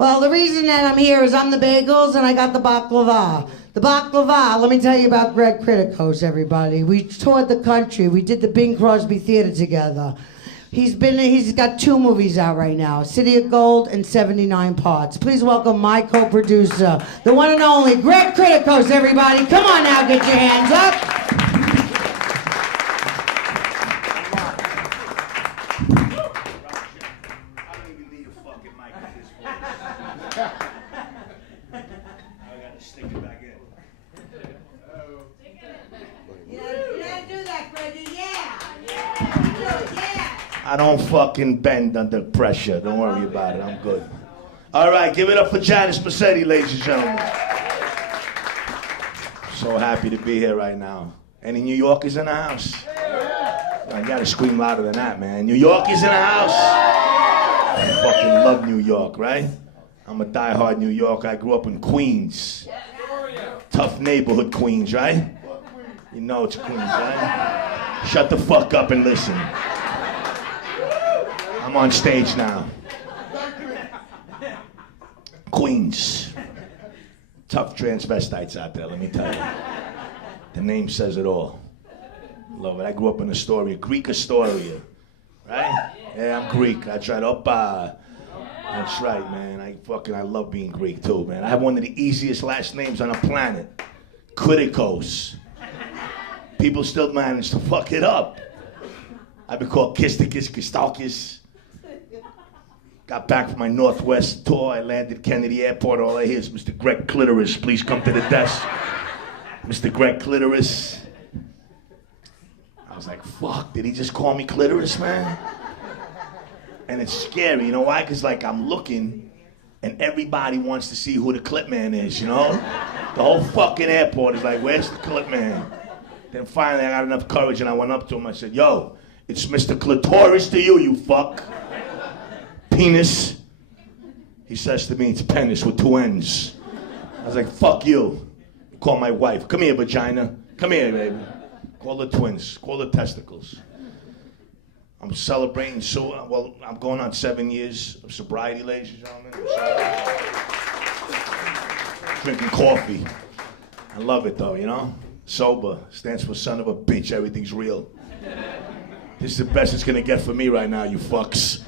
Well, the reason that I'm here is I'm the bagels and I got the baklava. The baklava, let me tell you about Greg Kritikos, everybody. We toured the country. We did the Bing Crosby Theater together. He's got 2 movies out right now, City of Gold and 79 Parts. Please welcome my co-producer, the one and only Greg Kritikos, everybody. Come on now, get your hands up. I don't fucking bend under pressure. Don't worry about it. I'm good. All right, give it up for Janice Messitte, ladies and gentlemen. So happy to be here right now. Any New Yorkers in the house? I gotta scream louder than that, man. New Yorkers in the house? I fucking love New York, right? I'm a diehard New Yorker. I grew up in Queens. Tough neighborhood Queens, right? You know it's Queens, right? Shut the fuck up and listen. I'm on stage now. Queens. Tough transvestites out there, let me tell you. The name says it all. Love it. I grew up in Astoria, Greek Astoria. Right? Yeah, I'm Greek. I tried Oppa. That's right, man. I love being Greek too, man. I have one of the easiest last names on the planet. Kritikos. People still manage to fuck it up. I've been called Kistikis, Kistalkis. Got back from my Northwest tour. I landed at Kennedy Airport. All I hear is, Mr. Greg Clitoris, please come to the desk. Mr. Greg Clitoris. I was like, fuck, did he just call me Clitoris, man? And it's scary, you know why? Because like I'm looking and everybody wants to see who the clip man is, you know? The whole fucking airport is like, where's the clip man? Then finally I got enough courage and I went up to him. I said, yo, it's Mr. Clitoris to you, you fuck. Penis. He says to me, it's penis with 2 ends. I was like, fuck you. Call my wife. Come here, vagina. Come here, baby. Call the twins. Call the testicles. I'm celebrating, well, I'm going on 7 years of sobriety, ladies and gentlemen. Drinking coffee. I love it though, you know? Sober stands for son of a bitch, everything's real. This is the best it's gonna get for me right now, you fucks.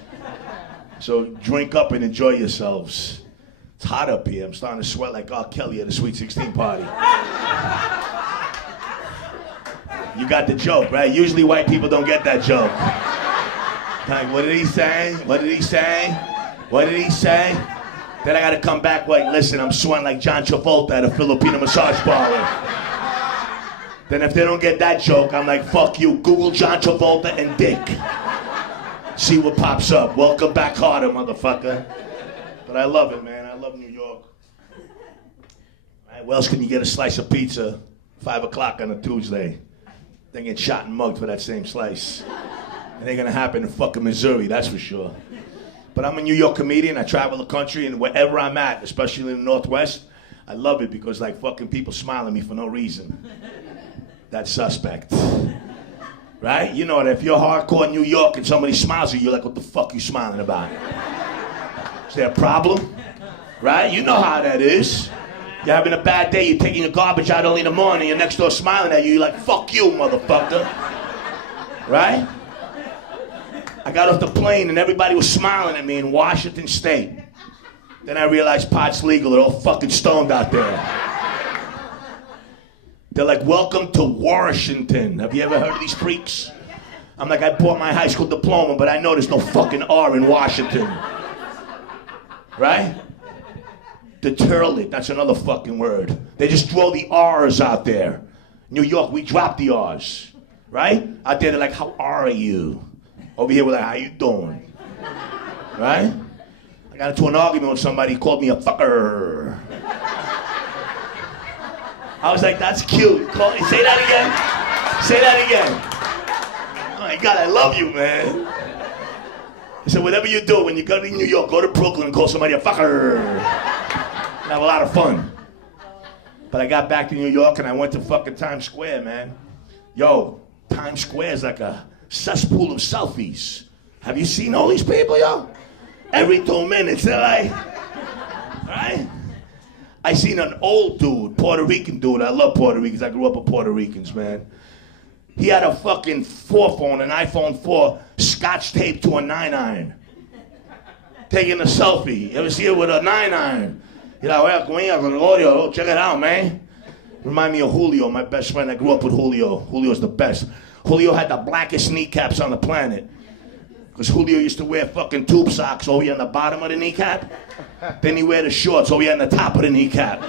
So drink up and enjoy yourselves. It's hot up here. I'm starting to sweat like R. Kelly at a Sweet 16 party. You got the joke, right? Usually white people don't get that joke. Like, what did he say? What did he say? What did he say? Then I gotta come back like, listen, I'm sweating like John Travolta at a Filipino massage parlor. Then if they don't get that joke, I'm like, fuck you. Google John Travolta and dick. See what pops up. Welcome back harder, motherfucker. But I love it, man. I love New York. All right, where else can you get a slice of pizza 5 o'clock on a Tuesday? They get shot and mugged for that same slice. It ain't gonna happen in fucking Missouri, that's for sure. But I'm a New York comedian. I travel the country, and wherever I'm at, especially in the Northwest, I love it because like fucking people smile at me for no reason. That's suspect. Right? You know that if you're hardcore in New York and somebody smiles at you, you're like, what the fuck are you smiling about? Is there a problem? Right? You know how that is. You're having a bad day, you're taking your garbage out early in the morning, you're next door smiling at you, you're like, fuck you, motherfucker. Right? I got off the plane and everybody was smiling at me in Washington State. Then I realized pot's legal, they're all fucking stoned out there. They're like, welcome to Washington. Have you ever heard of these freaks? I'm like, I bought my high school diploma, but I know there's no fucking R in Washington. Right? Deterrent, that's another fucking word. They just throw the R's out there. New York, we drop the R's. Right? Out there, they're like, how are you? Over here, we're like, how you doing? Right? I got into an argument with somebody, he called me a fucker. I was like, that's cute. Say that again. Say that again. Oh my God, I love you, man. He said, whatever you do, when you go to New York, go to Brooklyn and call somebody a fucker. And have a lot of fun. But I got back to New York and I went to fucking Times Square, man. Yo, Times Square is like a cesspool of selfies. Have you seen all these people, yo? Every 2 minutes, they're like, Right? I seen an old dude, Puerto Rican dude. I love Puerto Ricans. I grew up with Puerto Ricans, man. He had a fucking 4 phone, an iPhone 4, scotch taped to a 9-iron. Taking a selfie. You ever see it with a 9-iron? You're like, well, check it out, man. Remind me of Julio, my best friend. I grew up with Julio. Julio's the best. Julio had the blackest kneecaps on the planet. Because Julio used to wear fucking tube socks over here on the bottom of the kneecap. Then he wear the shorts over here on the top of the kneecap.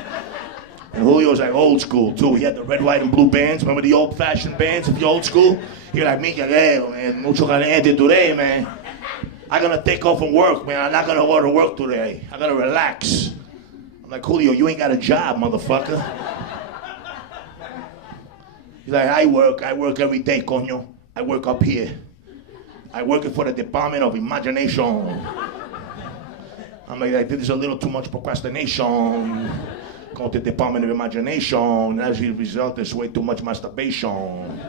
And Julio's like old school too. He had the red, white, and blue bands. Remember the old-fashioned bands if you're old school? You're like, me, man, mucho caliente today, man. I'm gonna take off from work, man. I'm not gonna go to work today. I'm gonna relax. I'm like, Julio, you ain't got a job, motherfucker. He's like, I work every day, coño. I work up here. I work for the Department of Imagination. I'm like, I did this a little too much procrastination. Go to the Department of Imagination. As a result, there's way too much masturbation.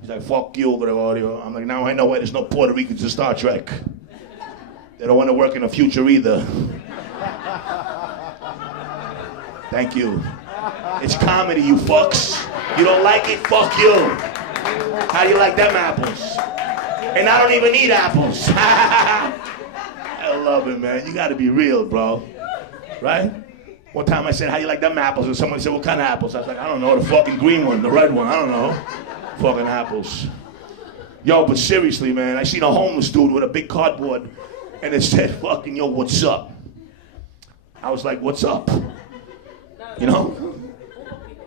He's like, fuck you, Gregorio. I'm like, now I know why there's no Puerto Ricans in Star Trek. They don't want to work in the future either. Thank you. It's comedy, you fucks. You don't like it? Fuck you. How do you like them apples? And I don't even eat apples. I love it, man. You gotta be real, bro. Right? One time I said, how do you like them apples? And someone said, what kind of apples? I was like, I don't know, the fucking green one, the red one, I don't know. Fucking apples. Yo, but seriously, man, I seen a homeless dude with a big cardboard and it said, fucking, yo, what's up? I was like, what's up? You know?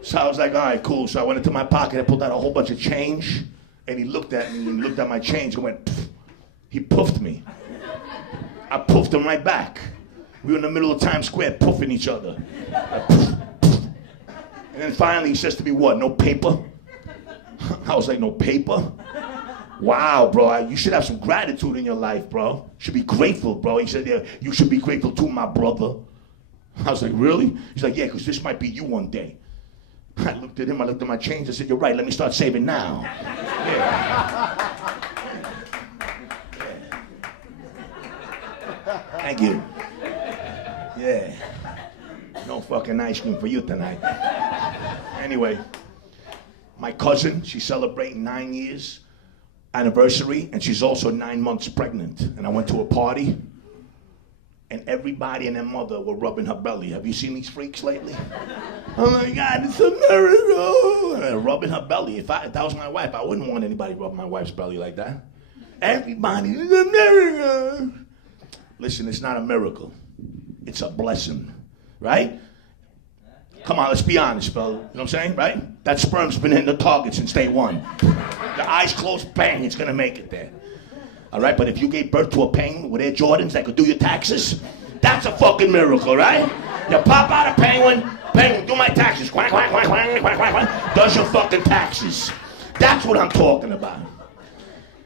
So I was like, all right, cool. So I went into my pocket, I pulled out a whole bunch of change, and he looked at me, and he looked at my change and went, pff. He puffed me. I puffed him right back. We were in the middle of Times Square puffing each other. Like, puff, puff. And then finally he says to me, what, no paper? I was like, no paper? Wow, bro, you should have some gratitude in your life, bro. You should be grateful, bro. He said, yeah, you should be grateful too, my brother. I was like, really? He's like, yeah, because this might be you one day. I looked at him, I looked at my change, I said, you're right, let me start saving now. Yeah. Thank you. Yeah. No fucking ice cream for you tonight. Anyway, my cousin, she's celebrating 9 years anniversary, and she's also 9 months pregnant. And I went to a party, and everybody and their mother were rubbing her belly. Have you seen these freaks lately? Oh my God, it's a miracle! And they're rubbing her belly. If that was my wife, I wouldn't want anybody rubbing my wife's belly like that. Everybody, it's a miracle! Listen, it's not a miracle. It's a blessing, right? Come on, let's be honest, fella. You know what I'm saying, right? That sperm's been hitting the target since day one. The eyes closed, bang, it's gonna make it there. All right, but if you gave birth to a penguin with Air Jordans that could do your taxes, that's a fucking miracle, right? You pop out a penguin, do my taxes, quack, quack, quack, quack, quack, quack, quack, does your fucking taxes. That's what I'm talking about.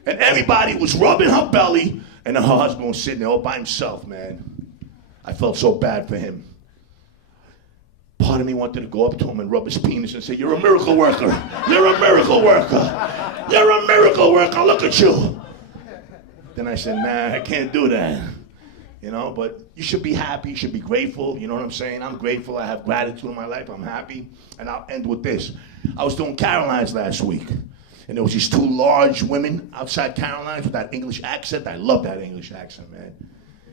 And everybody was rubbing her belly, and her husband was sitting there all by himself, man. I felt so bad for him. Part of me wanted to go up to him and rub his penis and say, you're a miracle worker. You're a miracle worker. You're a miracle worker. Look at you. Then I said, nah, I can't do that. You know, but you should be happy. You should be grateful. You know what I'm saying? I'm grateful. I have gratitude in my life. I'm happy. And I'll end with this. I was doing Caroline's last week. And there was these 2 large women outside Caroline's with that English accent. I love that English accent, man.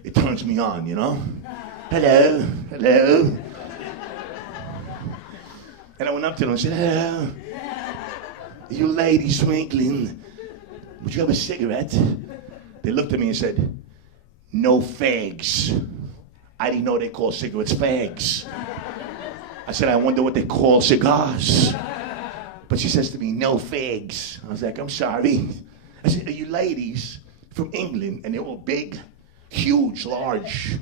It turns me on, you know? Hello, hello. And I went up to them and said, hello. You ladies from England, would you have a cigarette? They looked at me and said, no fags. I didn't know they call cigarettes fags. I said, I wonder what they call cigars. But she says to me, no fags. I was like, I'm sorry. I said, are you ladies from England? And they were big, huge, large.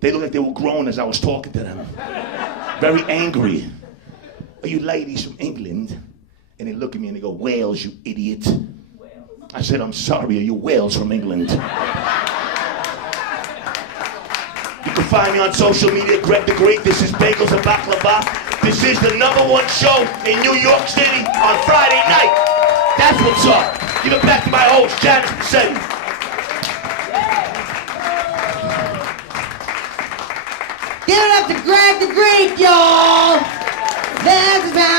They looked like they were grown as I was talking to them. Very angry. Are you ladies from England? And they look at me and they go, Wales, you idiot. I said, I'm sorry, are you Wales from England? You can find me on social media, Greg the Greek. This is Bagels Baklava. This is the #1 show in New York City on Friday night. That's what's up. Give it back to my host, Janice Messitte. Give it up to Greg the Greek, y'all. That's about